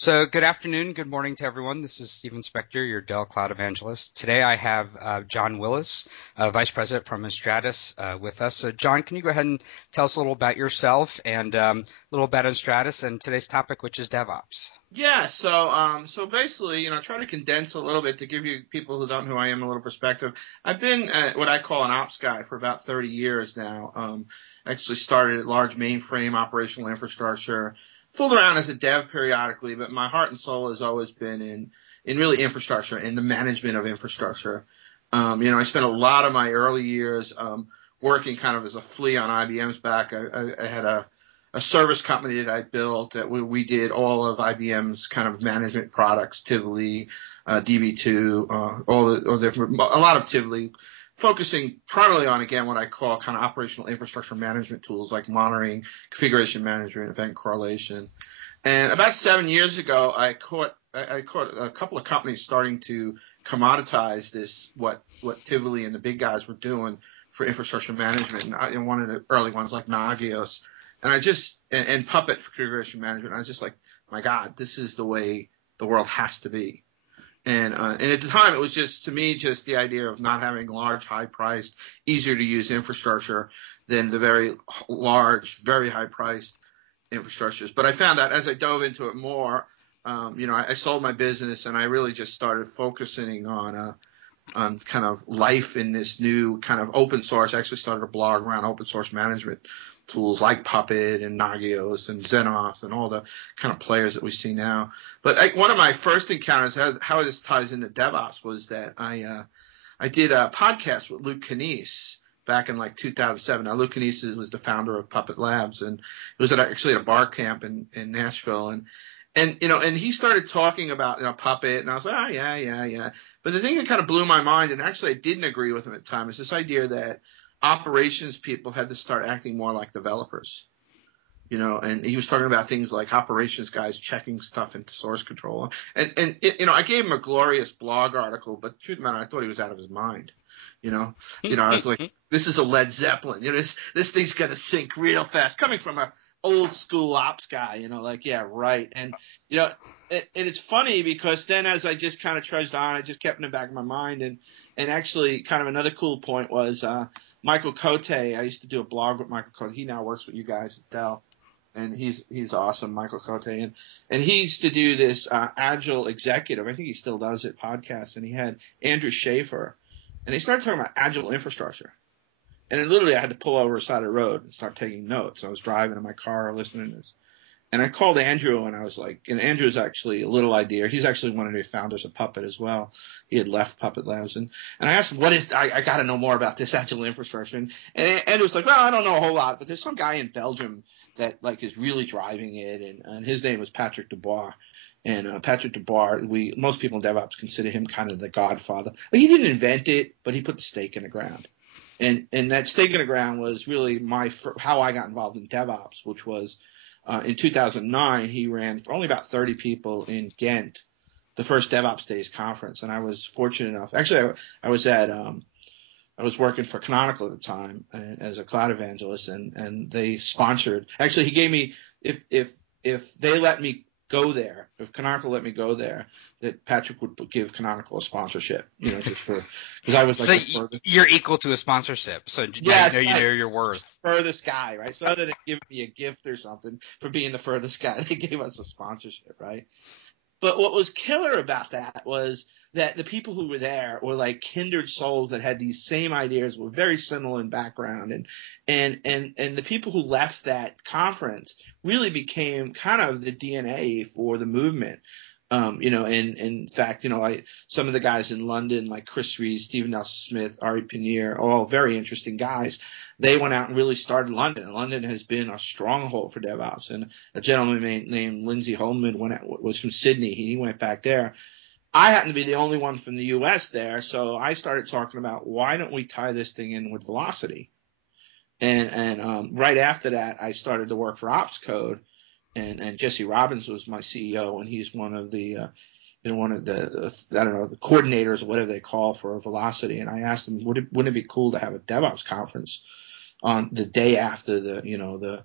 So good afternoon, good morning to everyone. This is Stephen Spector, your Dell Cloud Evangelist. Today I have John Willis, Vice President from EnsSratus, with us. So John, can you go ahead and tell us a little about yourself and a little about EnsSratus and today's topic, which is DevOps? Yeah, so basically, try to condense a little bit to give you people who don't know who I am a little perspective. I've been what I call an ops guy for about 30 years now. Actually started at large mainframe operational infrastructure, fooled around as a dev periodically, but my heart and soul has always been in really infrastructure and the management of infrastructure. I spent a lot of my early years working kind of as a flea on IBM's back. I had a service company that I built that we did all of IBM's kind of management products, Tivoli, DB2, a lot of Tivoli, focusing primarily on, again, what I call kind of operational infrastructure management tools like monitoring, configuration management, event correlation. And about 7 years ago, I caught a couple of companies starting to commoditize this, what Tivoli and the big guys were doing for infrastructure management. And one of the early ones like Nagios. And and Puppet for configuration management. I was just like, my God, this is the way the world has to be. And at the time, it was just, to me, just the idea of not having large, high-priced, easier-to-use infrastructure than the very large, very high-priced infrastructures. But I found out as I dove into it more, I sold my business and I really just started focusing on kind of life in this new kind of open source. I actually started a blog around open source management tools like Puppet and Nagios and Xenos and all the kind of players that we see now. But one of my first encounters, how this ties into DevOps, was that I did a podcast with Luke Kanice back in like 2007. Now, Luke Kanice was the founder of Puppet Labs, and it was actually at a bar camp in Nashville. And he started talking about Puppet, and I was like, oh, yeah. But the thing that kind of blew my mind, and actually I didn't agree with him at the time, is this idea that operations people had to start acting more like developers, and he was talking about things like operations guys checking stuff into source control. And I gave him a glorious blog article, but truth of the matter, I thought he was out of his mind. I was like, this is a Led Zeppelin. This thing's going to sink real fast. Coming from a old school ops guy, like, yeah, right. And, and it's funny because then as I just kind of trudged on, I just kept in the back of my mind. And actually kind of another cool point was Michael Cote. I used to do a blog with Michael Cote. He now works with you guys at Dell. And he's awesome, Michael Cote. And he used to do this Agile Executive. I think he still does it, podcast. And he had Andrew Schaefer. And he started talking about agile infrastructure. And then literally I had to pull over the side of the road and start taking notes. I was driving in my car listening to this. And I called Andrew and I was like, and Andrew's actually a little idea. He's actually one of the founders of Puppet as well. He had left Puppet Labs. And I asked him, I got to know more about this agile infrastructure. And Andrew was like, well, I don't know a whole lot, but there's some guy in Belgium that like is really driving it. And his name was Patrick Dubois. And Patrick Dubois, most people in DevOps consider him kind of the godfather. Like, he didn't invent it, but he put the stake in the ground. And that stake in the ground was really how I got involved in DevOps, which was in 2009, he ran for only about 30 people in Ghent, the first DevOps Days conference. And I was fortunate enough. Actually, I was working for Canonical at the time as a cloud evangelist, and they sponsored. Actually, he gave me, if they let me go there, if Canonical let me go there, that Patrick would give Canonical a sponsorship, just for, because I was like, so you're equal to a sponsorship. So yes, you know your worth. Furthest guy, right? So other than giving me a gift or something for being the furthest guy, they gave us a sponsorship, right? But what was killer about that was that the people who were there were like kindred souls that had these same ideas, were very similar in background, and the people who left that conference really became kind of the DNA for the movement. And in fact, some of the guys in London, like Chris Rees, Stephen Nelson-Smith, Ari Paneer, all very interesting guys. They went out and really started London. And London has been a stronghold for DevOps. And a gentleman named Lindsay Holman was from Sydney. He went back there. I happen to be the only one from the U.S. there, so I started talking about why don't we tie this thing in with velocity. And right after that, I started to work for Ops Code. And Jesse Robbins was my CEO, and he's one of the I don't know, the coordinators or whatever they call for Velocity. And I asked him, wouldn't it be cool to have a DevOps conference on the day after the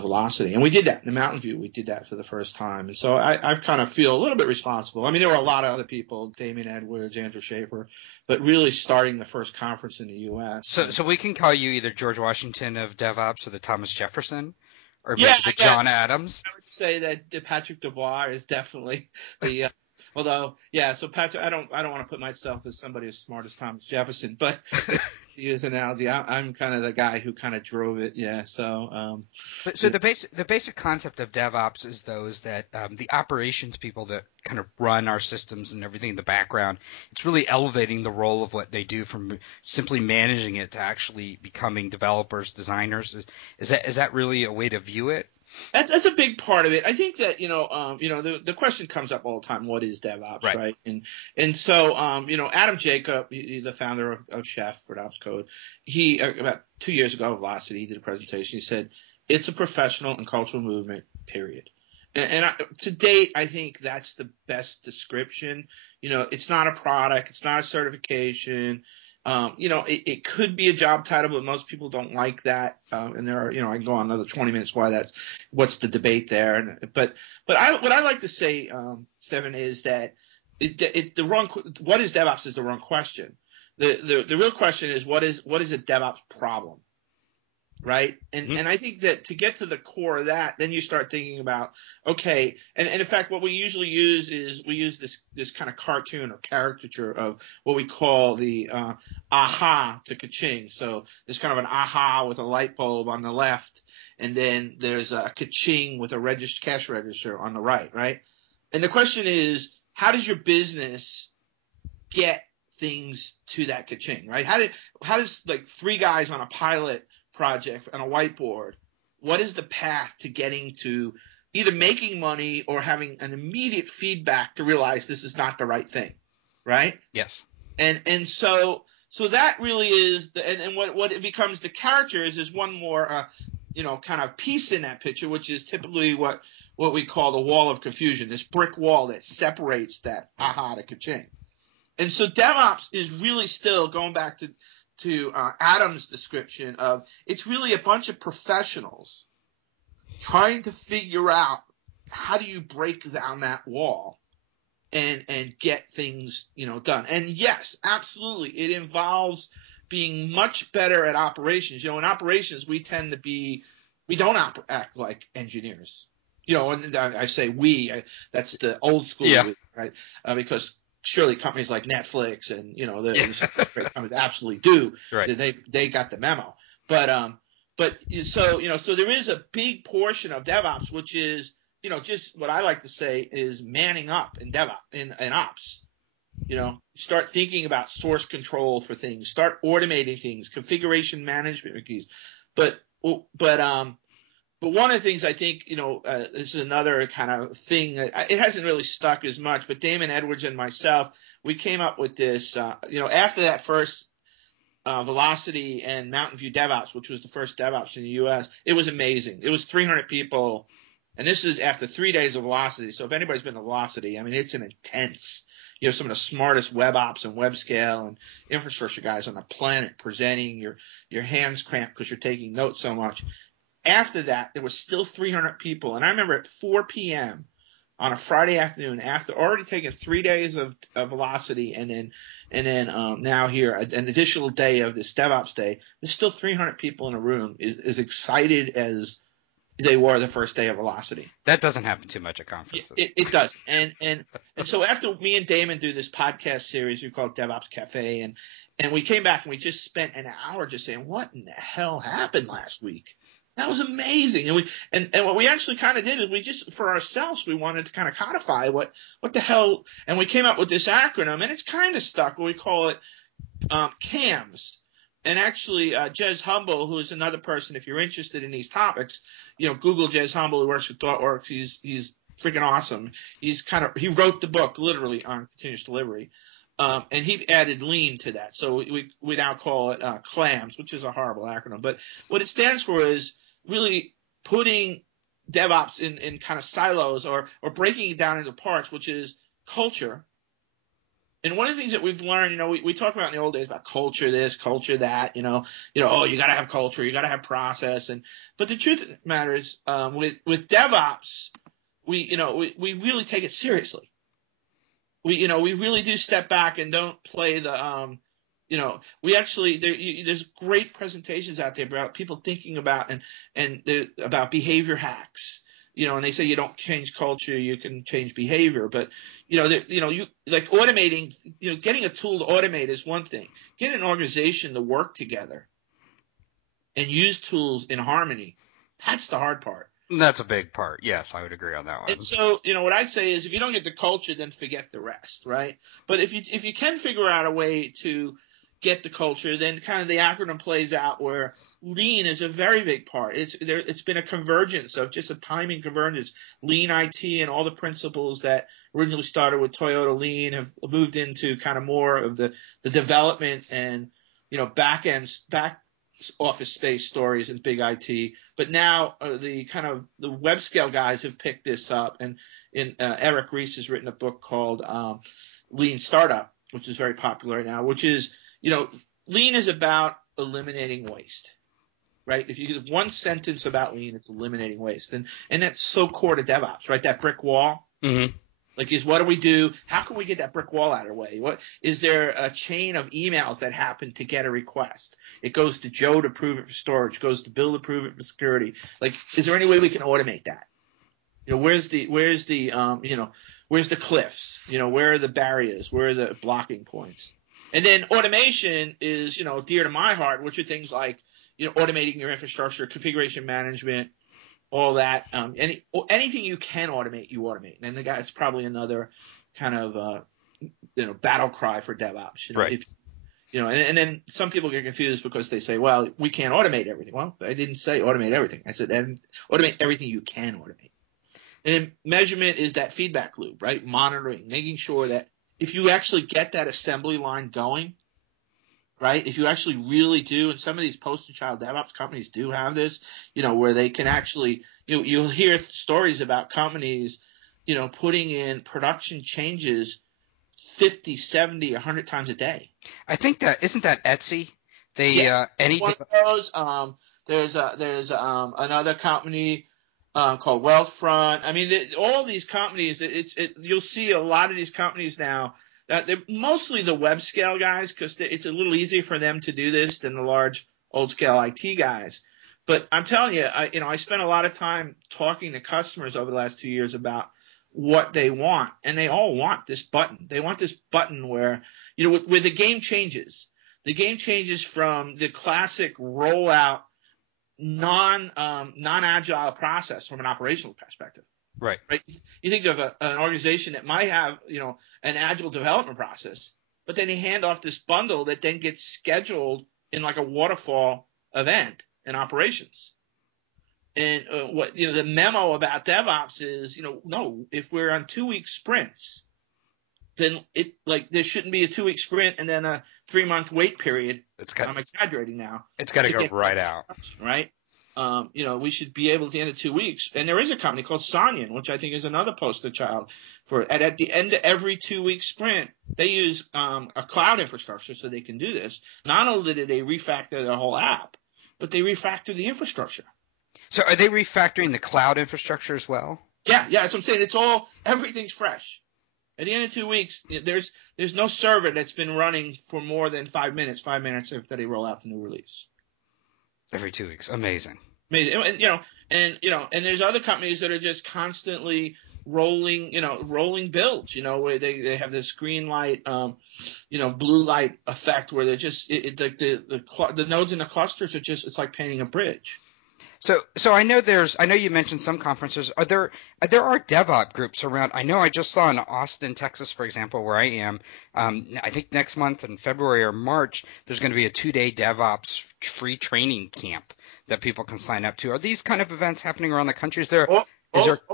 velocity. And we did that in Mountain View. We did that for the first time. And so I've kind of feel a little bit responsible. I mean, there were a lot of other people, Damien Edwards, Andrew Schaefer, but really starting the first conference in the U.S. So we can call you either George Washington of DevOps or the Thomas Jefferson, or maybe Yeah, the John Adams. I would say that Patrick Dubois is definitely the although, yeah, so Patrick, I don't want to put myself as somebody as smart as Thomas Jefferson, but to use an analogy, I'm kind of the guy who kind of drove it. Yeah. So, So the basic concept of DevOps is that the operations people that kind of run our systems and everything in the background, it's really elevating the role of what they do from simply managing it to actually becoming developers, designers. Is that really a way to view it? That's a big part of it. I think that the question comes up all the time: what is DevOps, right? And so Adam Jacob, the founder of Chef for Ops Code, he about 2 years ago, Velocity, did a presentation. He said it's a professional and cultural movement. Period. And to date, I think that's the best description. It's not a product, it's not a certification. It could be a job title, but most people don't like that. And there are, I can go on another 20 minutes what's the debate there. But what I like to say, Stephen, is that what is DevOps is the wrong question. The real question is what is a DevOps problem, right? And I think that to get to the core of that, then you start thinking about, okay, and in fact, what we usually use is we use this kind of cartoon or caricature of what we call the aha to ka-ching. So there's kind of an aha with a light bulb on the left, and then there's a ka-ching with a cash register on the right? And the question is, how does your business get things to that ka-ching, right? How does like three guys on a pilot project on a whiteboard, what is the path to getting to either making money or having an immediate feedback to realize this is not the right thing, right? Yes. And so that really is and what it becomes the character is one more kind of piece in that picture, which is typically what we call the wall of confusion, this brick wall that separates that aha to ka-ching. And so DevOps is really still going back to Adam's description of it's really a bunch of professionals trying to figure out how do you break down that wall and get things done. And yes, absolutely, it involves being much better at operations. In operations we tend to we don't act like engineers. And I say that's the old school, right? Because surely companies like Netflix and the great companies absolutely do. Right. They got the memo. But so there is a big portion of DevOps which is just what I like to say is manning up in DevOps in ops. Start thinking about source control for things, start automating things, configuration management keys. But one of the things I think, this is another kind of thing that it hasn't really stuck as much, but Damon Edwards and myself, we came up with this, after that first Velocity and Mountain View DevOps, which was the first DevOps in the U.S., it was amazing. It was 300 people, and this is after 3 days of Velocity. So if anybody's been to Velocity, I mean, it's an intense. You have some of the smartest web ops and web scale and infrastructure guys on the planet presenting. Your hands cramped because you're taking notes so much. After that, there was still 300 people. And I remember at 4 p.m. on a Friday afternoon, after already taking 3 days of Velocity and then now here, an additional day of this DevOps day, there's still 300 people in a room as excited as they were the first day of Velocity. That doesn't happen too much at conferences. It does. And so after me and Damon do this podcast series we call it DevOps Cafe, and we came back and we just spent an hour just saying, what in the hell happened last week? That was amazing. And what we actually kind of did is we just, for ourselves, we wanted to kind of codify what the hell, and we came up with this acronym, and it's kind of stuck. We call it CAMS. And actually, Jez Humble, who is another person, if you're interested in these topics, Google Jez Humble, who works with ThoughtWorks. He's freaking awesome. He wrote the book literally on continuous delivery. And he added lean to that. So we now call it CLAMS, which is a horrible acronym. But what it stands for is really putting DevOps in kind of silos or breaking it down into parts, which is culture, And one of the things that we've learned, we talk about in the old days about culture this, culture that, oh, you got to have culture, you got to have process. But the truth of the matter is, with DevOps, we really take it seriously. We really do step back and don't play the, we actually, there's great presentations out there about people thinking about and about behavior hacks. And they say you don't change culture, you can change behavior. But you like automating, getting a tool to automate is one thing. Getting an organization to work together and use tools in harmony, that's the hard part. That's a big part. Yes, I would agree on that one. And so, what I say is, if you don't get the culture, then forget the rest, right? But if you can figure out a way to get the culture, then kind of the acronym plays out where Lean is a very big part. It's been a convergence of just a timing convergence. Lean IT and all the principles that originally started with Toyota Lean have moved into kind of more of the development and back office space stories and big IT. But now the web scale guys have picked this up, and Eric Ries has written a book called Lean Startup, which is very popular right now. Which is Lean is about eliminating waste. Right? If you give one sentence about Lean, it's eliminating waste. And that's so core to DevOps, right? That brick wall. Mm-hmm. Like, what do we do? How can we get that brick wall out of the way? What is there a chain of emails that happen to get a request? It goes to Joe to approve it for storage, goes to Bill to approve it for security. Like, is there any way we can automate that? Where's the cliffs? Where are the barriers? Where are the blocking points? And then automation is, dear to my heart, which are things like, automating your infrastructure, configuration management, all that. Anything you can automate, you automate. And it's probably another kind of battle cry for DevOps. Right. And then some people get confused because they say, well, we can't automate everything. Well, I didn't say automate everything. I said automate everything you can automate. And then measurement is that feedback loop, right? Monitoring, making sure that if you actually get that assembly line going, right? If you actually really do, and some of these poster child DevOps companies do have this, where they can actually, you'll hear stories about companies, putting in production changes 50, 70, 100 times a day. I think isn't that Etsy? One of those. There's another company called Wealthfront. I mean, all these companies. You'll see a lot of these companies now. They're mostly the web scale guys because it's a little easier for them to do this than the large old scale IT guys. But I'm telling you, I spent a lot of time talking to customers over the last 2 years about what they want, and they all want this button. They want this button where where the game changes. The game changes from the classic rollout non-agile process from an operational perspective. Right. You think of an organization that might have, an agile development process, but then they hand off this bundle that then gets scheduled in like a waterfall event in operations. And the memo about DevOps is, no, if we're on 2-week sprints, then there shouldn't be a 2-week sprint and then a 3-month wait period. I'm exaggerating now. It's got to go right out. Right. We should be able at the end of 2 weeks. And there is a company called Sonyan, which I think is another poster child for. At the end of every 2-week sprint, they use a cloud infrastructure so they can do this. Not only did they refactor the whole app, but they refactor the infrastructure. So are they refactoring the cloud infrastructure as well? Yeah, that's what I'm saying. Everything's fresh. At the end of 2 weeks, there's no server that's been running for more than 5 minutes. 5 minutes after they roll out the new release. Every 2 weeks. Amazing. And there's other companies that are just constantly rolling builds, where they have this green light, blue light effect where they're just like the nodes in the clusters are just, it's like painting a bridge. So I know you mentioned some conferences. There are DevOps groups around. I know I just saw in Austin, Texas, for example, where I am. I think next month in February or March, there's going to be a 2-day DevOps free training camp that people can sign up to. Are these kind of events happening around the country? Is there a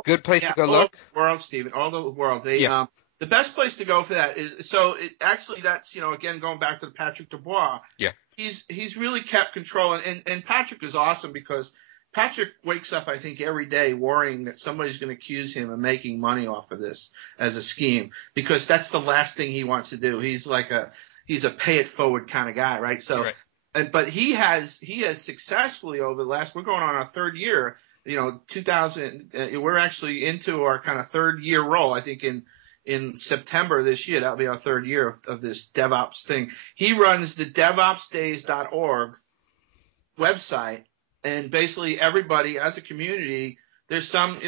good place to go look? All over the world, Stephen. All over the world. The best place to go for that is that's again going back to Patrick Dubois. Yeah. He's really kept control, and Patrick is awesome because Patrick wakes up, I think, every day worrying that somebody's going to accuse him of making money off of this as a scheme, because that's the last thing he wants to do. He's a pay it forward kind of guy, right? So, Right. but he has successfully over the last, we're going on our third year, 2000, we're actually into our kind of third year roll. I think in September this year, that'll be our third year of this DevOps thing. He runs the DevOpsDays.org website. And basically everybody as a community, there's some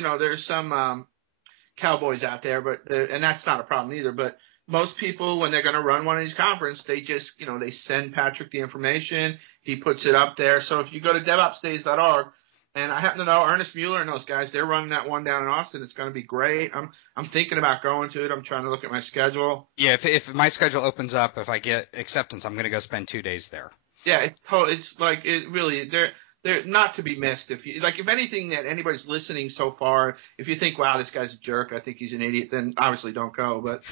cowboys out there, and that's not a problem either. But most people, when they're going to run one of these conferences, they just, they send Patrick the information. He puts it up there. So if you go to DevOpsDays.org, and I happen to know Ernest Mueller and those guys, they're running that one down in Austin. It's going to be great. I'm thinking about going to it. I'm trying to look at my schedule. Yeah, if my schedule opens up, if I get acceptance, I'm going to go spend 2 days there. Yeah, it's like it really they're not to be missed. If anything that anybody's listening so far, if you think, wow, this guy's a jerk, I think he's an idiot, then obviously don't go. But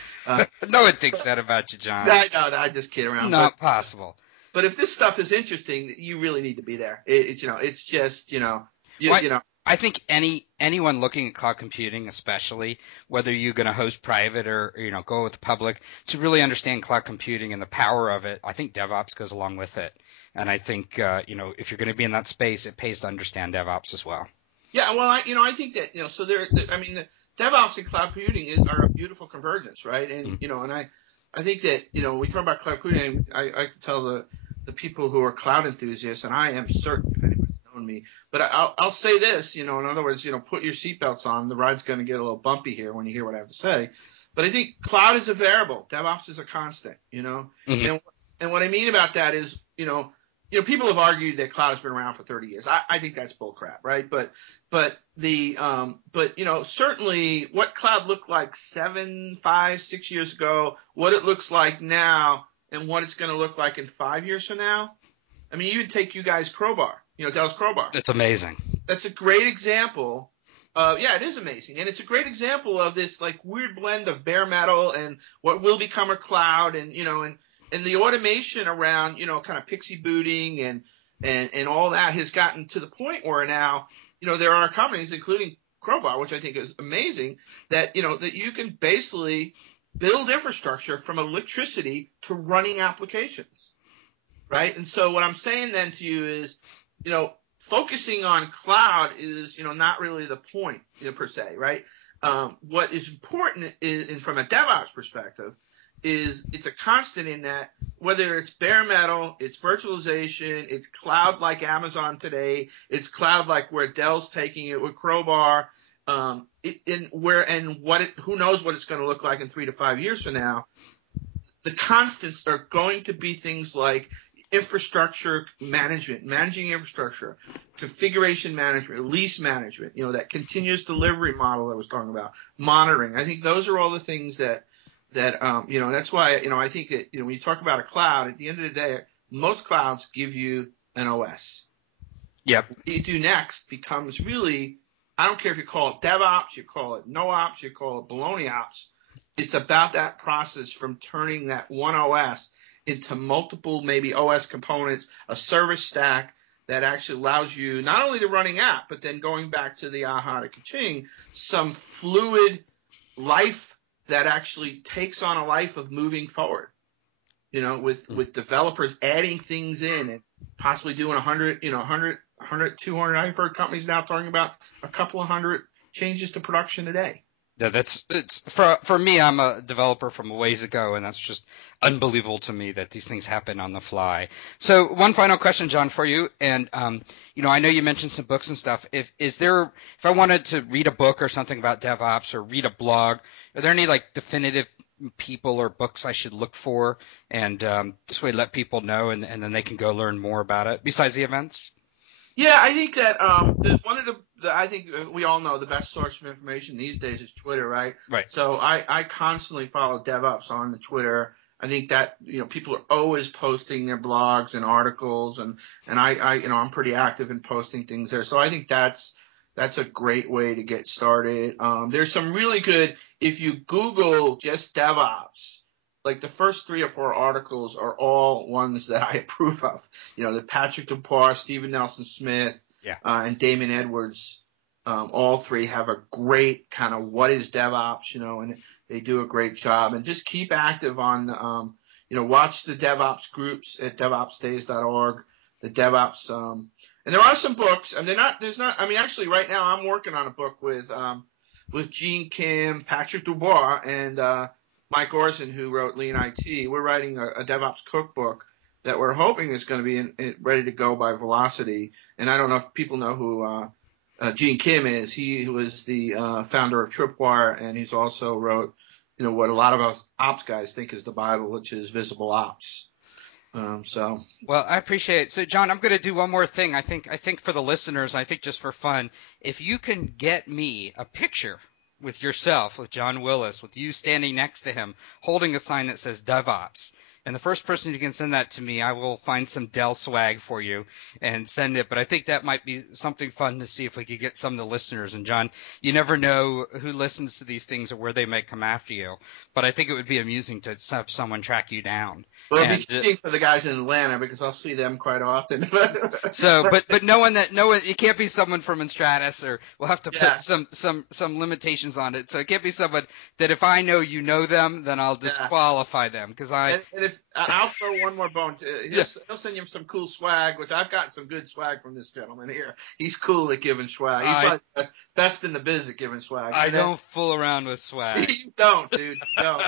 no one thinks that about you, John. No, I just kid around. Not possible. But if this stuff is interesting, you really need to be there. It's just I think anyone looking at cloud computing, especially whether you're going to host private or go with the public, to really understand cloud computing and the power of it, I think DevOps goes along with it. And I think if you're going to be in that space, it pays to understand DevOps as well. Yeah, well, I think that so the DevOps and cloud computing are a beautiful convergence, right? And and I think that when we talk about cloud computing, I like to tell the people who are cloud enthusiasts, and I am certain if anybody's known me, but I'll say this, in other words, put your seatbelts on. The ride's going to get a little bumpy here when you hear what I have to say. But I think cloud is a variable, DevOps is a constant, Mm-hmm. And what I mean about that is, people have argued that cloud has been around for 30 years. I think that's bullcrap, right? But certainly what cloud looked like 6 years ago, what it looks like now, and what it's going to look like in 5 years from now. I mean, you would take you guys Crowbar, Dell's Crowbar. It's amazing. That's a great example. Yeah, it is amazing. And it's a great example of this like weird blend of bare metal and what will become a cloud, and and the automation around, kind of pixie booting and all that has gotten to the point where now, there are companies, including Crowbar, which I think is amazing, that, that you can basically build infrastructure from electricity to running applications, right? And so what I'm saying then to you is, focusing on cloud is, not really the point, per se, right? What is important is, from a DevOps perspective, is it's a constant in that whether it's bare metal, it's virtualization, it's cloud like Amazon today, it's cloud like where Dell's taking it with Crowbar, who knows what it's going to look like in 3 to 5 years from now. The constants are going to be things like infrastructure management, managing infrastructure, configuration management, release management, that continuous delivery model I was talking about, monitoring. I think those are all the things that that's why, I think that, when you talk about a cloud, at the end of the day, most clouds give you an OS. Yep. What you do next becomes really, I don't care if you call it DevOps, you call it no ops, you call it baloney ops. It's about that process from turning that one OS into multiple, maybe OS components, a service stack that actually allows you not only the running app, but then going back to the aha to ka-ching, some fluid life that actually takes on a life of moving forward, with developers adding things in and possibly doing 100, 200. I've heard companies now talking about a couple of hundred changes to production a day. Yeah, it's for me. I'm a developer from a ways ago, and that's just unbelievable to me that these things happen on the fly. So one final question, John, for you, and I know you mentioned some books and stuff. If I wanted to read a book or something about DevOps or read a blog, are there any like definitive people or books I should look for, and this way let people know, and then they can go learn more about it besides the events? Yeah, I think that one of the I think we all know the best source of information these days is Twitter, right? Right. So I constantly follow DevOps on the Twitter. I think that people are always posting their blogs and articles, and I'm pretty active in posting things there. So I think that's a great way to get started. There's some really good, if you Google just DevOps, like the first 3 or 4 articles are all ones that I approve of. The Patrick Dupar, Stephen Nelson Smith, Yeah. And Damon Edwards. All three have a great kind of what is DevOps, and they do a great job. And just keep active on, watch the DevOps groups at DevOpsDays.org, the DevOps. And there are some books, and actually right now I'm working on a book with Gene Kim, Patrick Dubois, and Mike Orson, who wrote Lean IT. We're writing a DevOps cookbook that we're hoping is going to be ready to go by Velocity. And I don't know if people know who Gene Kim is. He was the founder of Tripwire, and he's also wrote, what a lot of us ops guys think is the Bible, which is Visible Ops. Well, I appreciate it. So, John, I'm going to do one more thing. I think for the listeners, I think just for fun, if you can get me a picture with yourself, with John Willis, with you standing next to him, holding a sign that says DevOps. And the first person who can send that to me, I will find some Dell swag for you and send it. But I think that might be something fun to see if we could get some of the listeners. And, John, you never know who listens to these things or where they may come after you. But I think it would be amusing to have someone track you down. Well, it'll be cheating for the guys in Atlanta because I'll see them quite often. But knowing it can't be someone from EnsSratus, or we'll have to put some limitations on it. So it can't be someone that if I know you know them, then I'll disqualify them because And if I'll throw one more bone. He'll send you some cool swag, which I've gotten some good swag from this gentleman here. He's cool at giving swag. He's probably the best in the biz at giving swag. I don't fool around with swag. You don't, dude. You don't.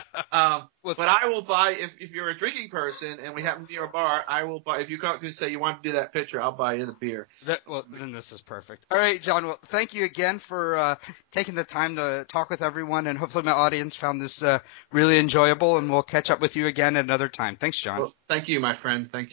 But I will buy if you're a drinking person and we happen to be at a bar. I will buy if you come and say you want to do that picture. I'll buy you the beer. Then this is perfect. All right, John. Well, thank you again for taking the time to talk with everyone, and hopefully my audience found this really enjoyable. And we'll catch up with you again at another time. Thanks, John. Well, thank you, my friend. Thank you.